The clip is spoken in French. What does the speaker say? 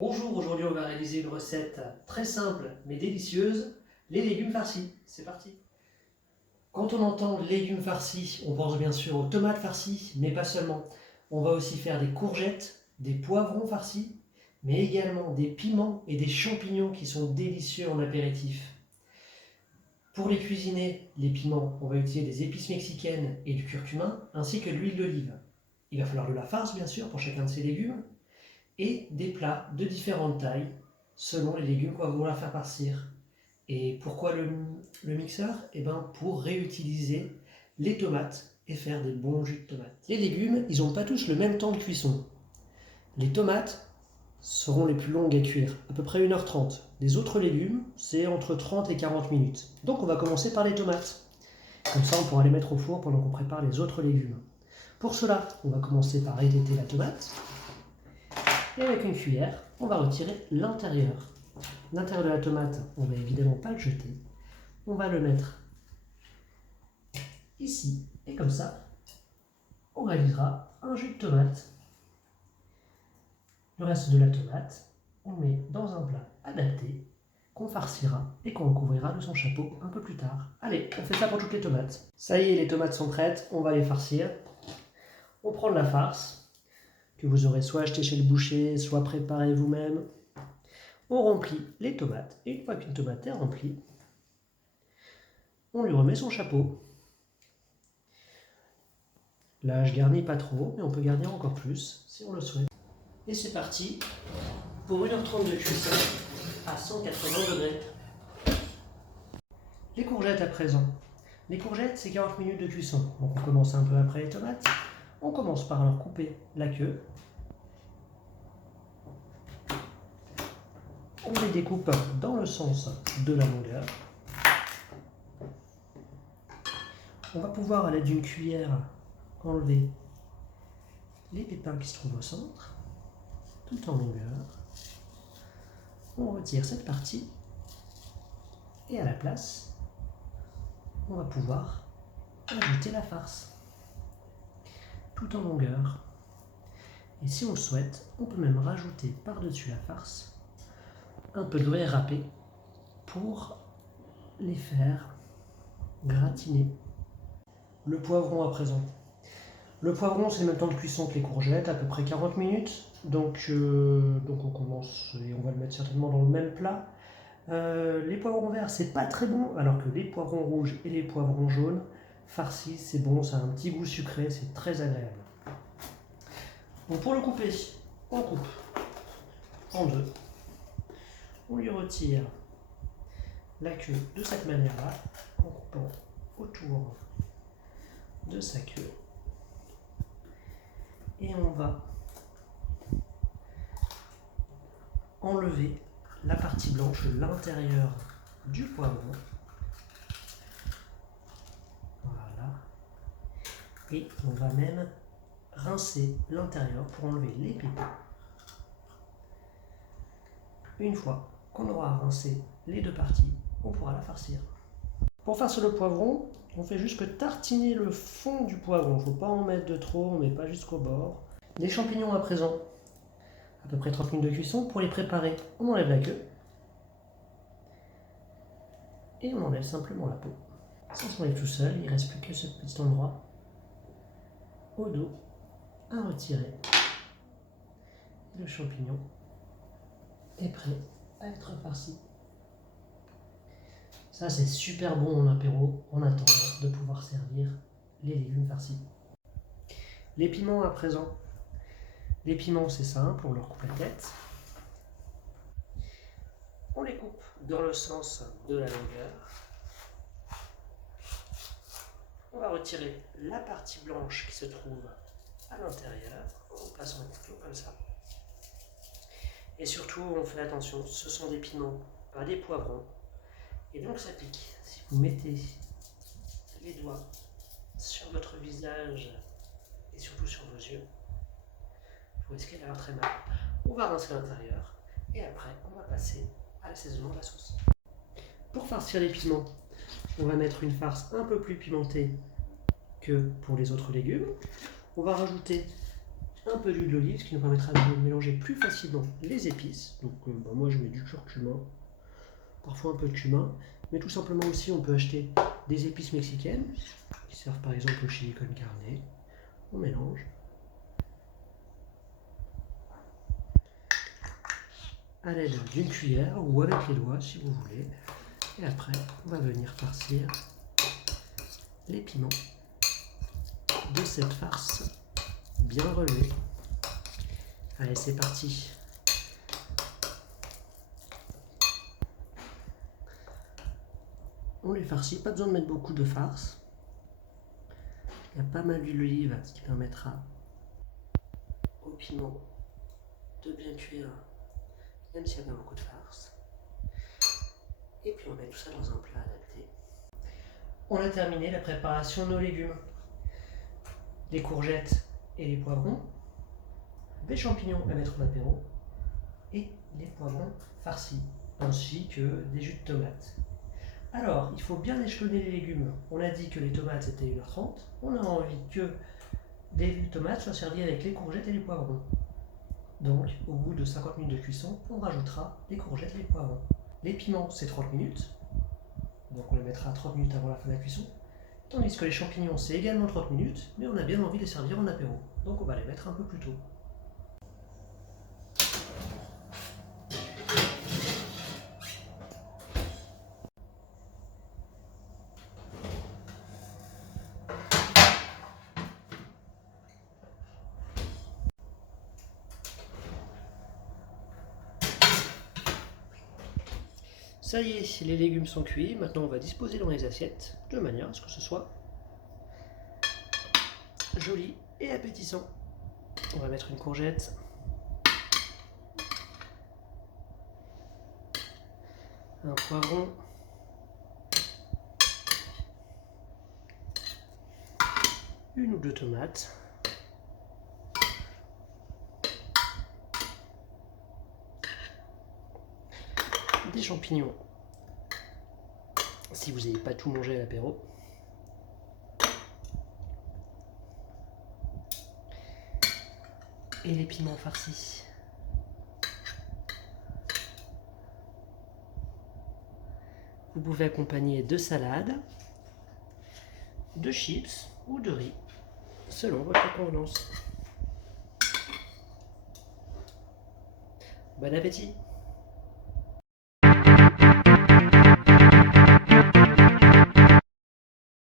Bonjour, aujourd'hui on va réaliser une recette très simple mais délicieuse, les légumes farcis. C'est parti. Quand on entend légumes farcis, on pense bien sûr aux tomates farcies, mais pas seulement. On va aussi faire des courgettes, des poivrons farcis, mais également des piments et des champignons qui sont délicieux en apéritif. Pour les cuisiner, les piments, on va utiliser des épices mexicaines et du curcuma, ainsi que de l'huile d'olive. Il va falloir de la farce bien sûr pour chacun de ces légumes, et des plats de différentes tailles selon les légumes qu'on va vouloir faire farcir. Et pourquoi le mixeur? Eh bien pour réutiliser les tomates et faire des bons jus de tomates. Les légumes, ils n'ont pas tous le même temps de cuisson. Les tomates seront les plus longues à cuire, à peu près 1h30. Les autres légumes, c'est entre 30 et 40 minutes. Donc on va commencer par les tomates. Comme ça, on pourra les mettre au four pendant qu'on prépare les autres légumes. Pour cela, on va commencer par étêter la tomate. Et avec une cuillère, on va retirer l'intérieur. L'intérieur de la tomate, on ne va évidemment pas le jeter. On va le mettre ici. Et comme ça, on réalisera un jus de tomate. Le reste de la tomate, on le met dans un plat adapté qu'on farcira et qu'on recouvrira de son chapeau un peu plus tard. Allez, on fait ça pour toutes les tomates. Ça y est, les tomates sont prêtes, on va les farcir. On prend de la farce que vous aurez soit acheté chez le boucher, soit préparé vous-même. On remplit les tomates, et une fois qu'une tomate est remplie, on lui remet son chapeau. Là, je garnis pas trop, mais on peut garnir encore plus, si on le souhaite. Et c'est parti pour 1h30 de cuisson à 180 degrés. Les courgettes à présent. Les courgettes, c'est 40 minutes de cuisson. Donc on commence un peu après les tomates. On commence par leur couper la queue. On les découpe dans le sens de la longueur. On va pouvoir, à l'aide d'une cuillère, enlever les pépins qui se trouvent au centre, tout en longueur. On retire cette partie et à la place, on va pouvoir ajouter la farce, tout en longueur. Et si on le souhaite, on peut même rajouter par-dessus la farce un peu de gruyère râpé pour les faire gratiner. Le poivron à présent. Le poivron, c'est le même temps de cuisson que les courgettes, à peu près 40 minutes. Donc on commence et on va le mettre certainement dans le même plat. Les poivrons verts, c'est pas très bon, alors que les poivrons rouges et les poivrons jaunes, farcis, c'est bon, ça a un petit goût sucré, c'est très agréable. Donc pour le couper, on coupe en deux. On lui retire la queue de cette manière-là, en coupant autour de sa queue. Et on va enlever la partie blanche, l'intérieur du poivron. Voilà. Et on va même rincer l'intérieur pour enlever les pépins. Une fois qu'on aura rincé les deux parties, on pourra la farcir. Pour farcir le poivron, on fait juste que tartiner le fond du poivron. Il ne faut pas en mettre de trop, on ne met pas jusqu'au bord. Les champignons à présent, à peu près 30 minutes de cuisson. Pour les préparer, on enlève la queue. Et on enlève simplement la peau. Ça s'enlève tout seul, il ne reste plus que ce petit endroit au dos à retirer. Le champignon est prêt à être farci. Ça, c'est super bon en apéro, en attendant de pouvoir servir les légumes farcis. Les piments à présent. Les piments, c'est simple, on leur coupe la tête. On les coupe dans le sens de la longueur. On va retirer la partie blanche qui se trouve à l'intérieur en plaçant le couteau comme ça. Et surtout, on fait attention, ce sont des piments, pas des poivrons. Et donc ça pique. Si vous mettez les doigts sur votre visage et surtout sur vos yeux, vous risquez d'avoir très mal. On va rincer l'intérieur et après on va passer à l'assaisonnement de la sauce. Pour farcir les piments, on va mettre une farce un peu plus pimentée que pour les autres légumes. On va rajouter un peu d'huile d'olive, ce qui nous permettra de mélanger plus facilement les épices. Donc moi je mets du curcuma, parfois un peu de cumin, mais tout simplement aussi on peut acheter des épices mexicaines, qui servent par exemple au chili con carne. On mélange. À l'aide d'une cuillère ou avec les doigts si vous voulez. Et après, on va venir farcir les piments de cette farce bien relevée. Allez, c'est parti. On les farcit, pas besoin de mettre beaucoup de farce. Il y a pas mal d'huile d'olive, ce qui permettra au piment de bien cuire, même s'il y a pas beaucoup de farce. Et puis on met tout ça dans un plat adapté. On a terminé la préparation de nos légumes. Les courgettes et les poivrons, des champignons à mettre en apéro et les poivrons farcis, ainsi que des jus de tomates. Alors, il faut bien échelonner les légumes. On a dit que les tomates c'était 1h30. On a envie que des tomates soient servies avec les courgettes et les poivrons. Donc, au bout de 50 minutes de cuisson, on rajoutera les courgettes et les poivrons. Les piments, c'est 30 minutes. Donc, on les mettra 30 minutes avant la fin de la cuisson. Tandis que les champignons, c'est également 30 minutes, mais on a bien envie de les servir en apéro. Donc, on va les mettre un peu plus tôt. Ça y est, les légumes sont cuits. Maintenant, on va disposer dans les assiettes de manière à ce que ce soit joli et appétissant. On va mettre une courgette. Un poivron. Une ou deux tomates. Des champignons. Si vous n'avez pas tout mangé à l'apéro. Et les piments farcis. Vous pouvez accompagner de salade, de chips ou de riz, selon votre convenance. Bon appétit!